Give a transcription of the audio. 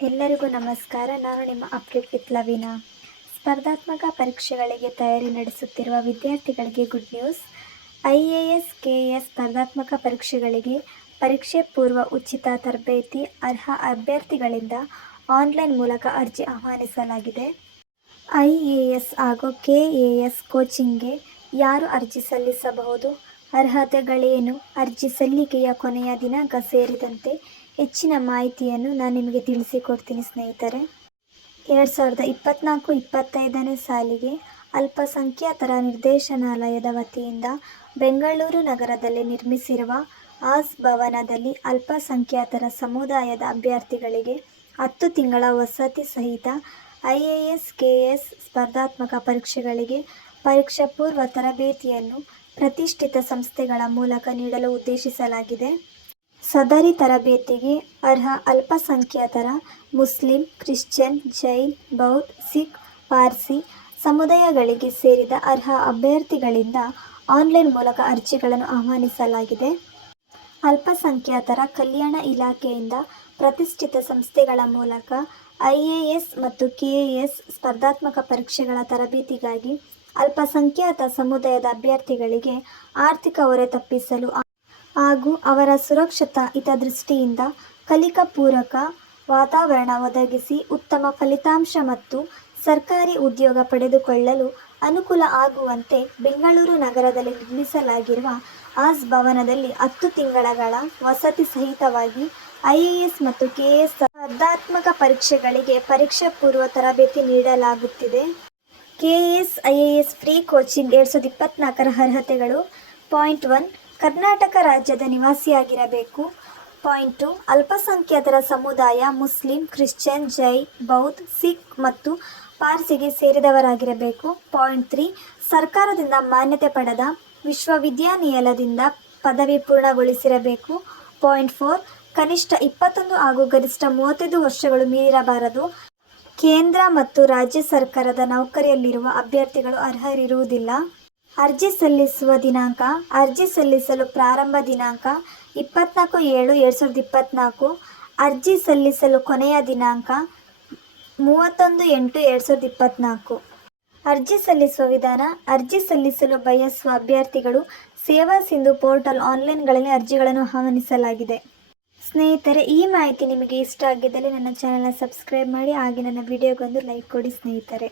ಎಲ್ಲರಿಗೂ ನಮಸ್ಕಾರ. ನಾನು ನಿಮ್ಮ ಅಪ್ಡೇಟ್ ವಿತ್ ಲವೀನಾ. ಸ್ಪರ್ಧಾತ್ಮಕ ಪರೀಕ್ಷೆಗಳಿಗೆ ತಯಾರಿ ನಡೆಸುತ್ತಿರುವ ವಿದ್ಯಾರ್ಥಿಗಳಿಗೆ ಗುಡ್ ನ್ಯೂಸ್. IAS, KAS ಸ್ಪರ್ಧಾತ್ಮಕ ಪರೀಕ್ಷೆಗಳಿಗೆ ಪರೀಕ್ಷೆ ಪೂರ್ವ ಉಚಿತ ತರಬೇತಿ ಅರ್ಹ ಅಭ್ಯರ್ಥಿಗಳಿಂದ ಆನ್ಲೈನ್ ಮೂಲಕ ಅರ್ಜಿ ಆಹ್ವಾನಿಸಲಾಗಿದೆ. IAS ಹಾಗೂ KAS ಕೋಚಿಂಗ್ಗೆ ಯಾರು ಅರ್ಜಿ ಸಲ್ಲಿಸಬಹುದು? ಅರ್ಹತೆಗಳೇನು? ಅರ್ಜಿ ಸಲ್ಲಿಕೆಯ ಕೊನೆಯ ದಿನಾಂಕ ಸೇರಿದಂತೆ ಹೆಚ್ಚಿನ ಮಾಹಿತಿಯನ್ನು ನಾನು ನಿಮಗೆ ತಿಳಿಸಿಕೊಡ್ತೀನಿ ಸ್ನೇಹಿತರೆ. 2024-25ನೇ ಸಾಲಿಗೆ ಅಲ್ಪಸಂಖ್ಯಾತರ ನಿರ್ದೇಶನಾಲಯದ ವತಿಯಿಂದ ಬೆಂಗಳೂರು ನಗರದಲ್ಲಿ ನಿರ್ಮಿಸಿರುವ ಆಸ್ ಭವನದಲ್ಲಿ ಅಲ್ಪಸಂಖ್ಯಾತರ ಸಮುದಾಯದ ಅಭ್ಯರ್ಥಿಗಳಿಗೆ 10 ತಿಂಗಳ ವಸತಿ ಸಹಿತ IAS, KAS ಸ್ಪರ್ಧಾತ್ಮಕ ಪರೀಕ್ಷೆಗಳಿಗೆ ಪರೀಕ್ಷಾ ಪೂರ್ವ ತರಬೇತಿಯನ್ನು ಪ್ರತಿಷ್ಠಿತ ಸಂಸ್ಥೆಗಳ ಮೂಲಕ ನೀಡಲು ಉದ್ದೇಶಿಸಲಾಗಿದೆ. ಸದರಿ ತರಬೇತಿಗೆ ಅರ್ಹ ಅಲ್ಪಸಂಖ್ಯಾತರ ಮುಸ್ಲಿಂ, ಕ್ರಿಶ್ಚಿಯನ್, ಜೈನ್, ಬೌದ್ಧ, ಸಿಖ್, ಪಾರ್ಸಿ ಸಮುದಾಯಗಳಿಗೆ ಸೇರಿದ ಅರ್ಹ ಅಭ್ಯರ್ಥಿಗಳಿಂದ ಆನ್ಲೈನ್ ಮೂಲಕ ಅರ್ಜಿಗಳನ್ನು ಆಹ್ವಾನಿಸಲಾಗಿದೆ. ಅಲ್ಪಸಂಖ್ಯಾತರ ಕಲ್ಯಾಣ ಇಲಾಖೆಯಿಂದ ಪ್ರತಿಷ್ಠಿತ ಸಂಸ್ಥೆಗಳ ಮೂಲಕ IAS ಮತ್ತು KAS ಸ್ಪರ್ಧಾತ್ಮಕ ಪರೀಕ್ಷೆಗಳ ತರಬೇತಿಗಾಗಿ ಅಲ್ಪಸಂಖ್ಯಾತ ಸಮುದಾಯದ ಅಭ್ಯರ್ಥಿಗಳಿಗೆ ಆರ್ಥಿಕ ಹೊರೆ ತಪ್ಪಿಸಲು ಹಾಗೂ ಅವರ ಸುರಕ್ಷತಾ ಹಿತದೃಷ್ಟಿಯಿಂದ ಕಲಿಕಾ ಪೂರಕ ವಾತಾವರಣ ಒದಗಿಸಿ ಉತ್ತಮ ಫಲಿತಾಂಶ ಮತ್ತು ಸರ್ಕಾರಿ ಉದ್ಯೋಗ ಪಡೆದುಕೊಳ್ಳಲು ಅನುಕೂಲ ಆಗುವಂತೆ ಬೆಂಗಳೂರು ನಗರದಲ್ಲಿ ನಿರ್ಮಿಸಲಾಗಿರುವ ಆಸ್ ಭವನದಲ್ಲಿ 10 ತಿಂಗಳ ವಸತಿ ಸಹಿತವಾಗಿ IAS ಮತ್ತು KAS ಸ್ಪರ್ಧಾತ್ಮಕ ಪರೀಕ್ಷೆಗಳಿಗೆ ಪರೀಕ್ಷಾ ಪೂರ್ವ ತರಬೇತಿ ನೀಡಲಾಗುತ್ತಿದೆ. KAS IAS ಫ್ರೀ ಕೋಚಿಂಗ್ 2024ರ ಅರ್ಹತೆಗಳು. ಪಾಯಿಂಟ್ 1, ಕರ್ನಾಟಕ ರಾಜ್ಯದ ನಿವಾಸಿಯಾಗಿರಬೇಕು. ಪಾಯಿಂಟ್ 2, ಅಲ್ಪಸಂಖ್ಯಾತರ ಸಮುದಾಯ ಮುಸ್ಲಿಂ, ಕ್ರಿಶ್ಚಿಯನ್, ಜೈನ್, ಬೌದ್ಧ, ಸಿಖ್ ಮತ್ತು ಪಾರ್ಸಿಗೆ ಸೇರಿದವರಾಗಿರಬೇಕು. ಪಾಯಿಂಟ್ 3, ಸರ್ಕಾರದಿಂದ ಮಾನ್ಯತೆ ಪಡೆದ ವಿಶ್ವವಿದ್ಯಾನಿಲಯದಿಂದ ಪದವಿ ಪೂರ್ಣಗೊಳಿಸಿರಬೇಕು. ಪಾಯಿಂಟ್ 4, ಕನಿಷ್ಠ 21 ಹಾಗೂ ಗರಿಷ್ಠ 35 ವರ್ಷಗಳು ಮೀರಿರಬಾರದು. ಕೇಂದ್ರ ಮತ್ತು ರಾಜ್ಯ ಸರ್ಕಾರದ ನೌಕರಿಯಲ್ಲಿರುವ ಅಭ್ಯರ್ಥಿಗಳು ಅರ್ಹರಿರುವುದಿಲ್ಲ. ಅರ್ಜಿ ಸಲ್ಲಿಸುವ ದಿನಾಂಕ. ಅರ್ಜಿ ಸಲ್ಲಿಸಲು ಪ್ರಾರಂಭ ದಿನಾಂಕ 24/7/2024. ಅರ್ಜಿ ಸಲ್ಲಿಸಲು ಕೊನೆಯ ದಿನಾಂಕ 31/8/2024. ಅರ್ಜಿ ಸಲ್ಲಿಸುವ ವಿಧಾನ. ಅರ್ಜಿ ಸಲ್ಲಿಸಲು ಬಯಸುವ ಅಭ್ಯರ್ಥಿಗಳು ಸೇವಾ ಸಿಂಧು ಪೋರ್ಟಲ್ ಆನ್ಲೈನ್ಗಳಲ್ಲಿ ಅರ್ಜಿಗಳನ್ನು ಆಹ್ವಾನಿಸಲಾಗಿದೆ. ಸ್ನೇಹಿತರೆ, ಈ ಮಾಹಿತಿ ನಿಮಗೆ ಇಷ್ಟ ಆಗಿದ್ದಲ್ಲಿ ನನ್ನ ಚಾನೆಲ್ನ ಸಬ್ಸ್ಕ್ರೈಬ್ ಮಾಡಿ ಹಾಗೆ ನನ್ನ ವಿಡಿಯೋಗೊಂದು ಲೈಕ್ ಕೊಡಿ ಸ್ನೇಹಿತರೆ.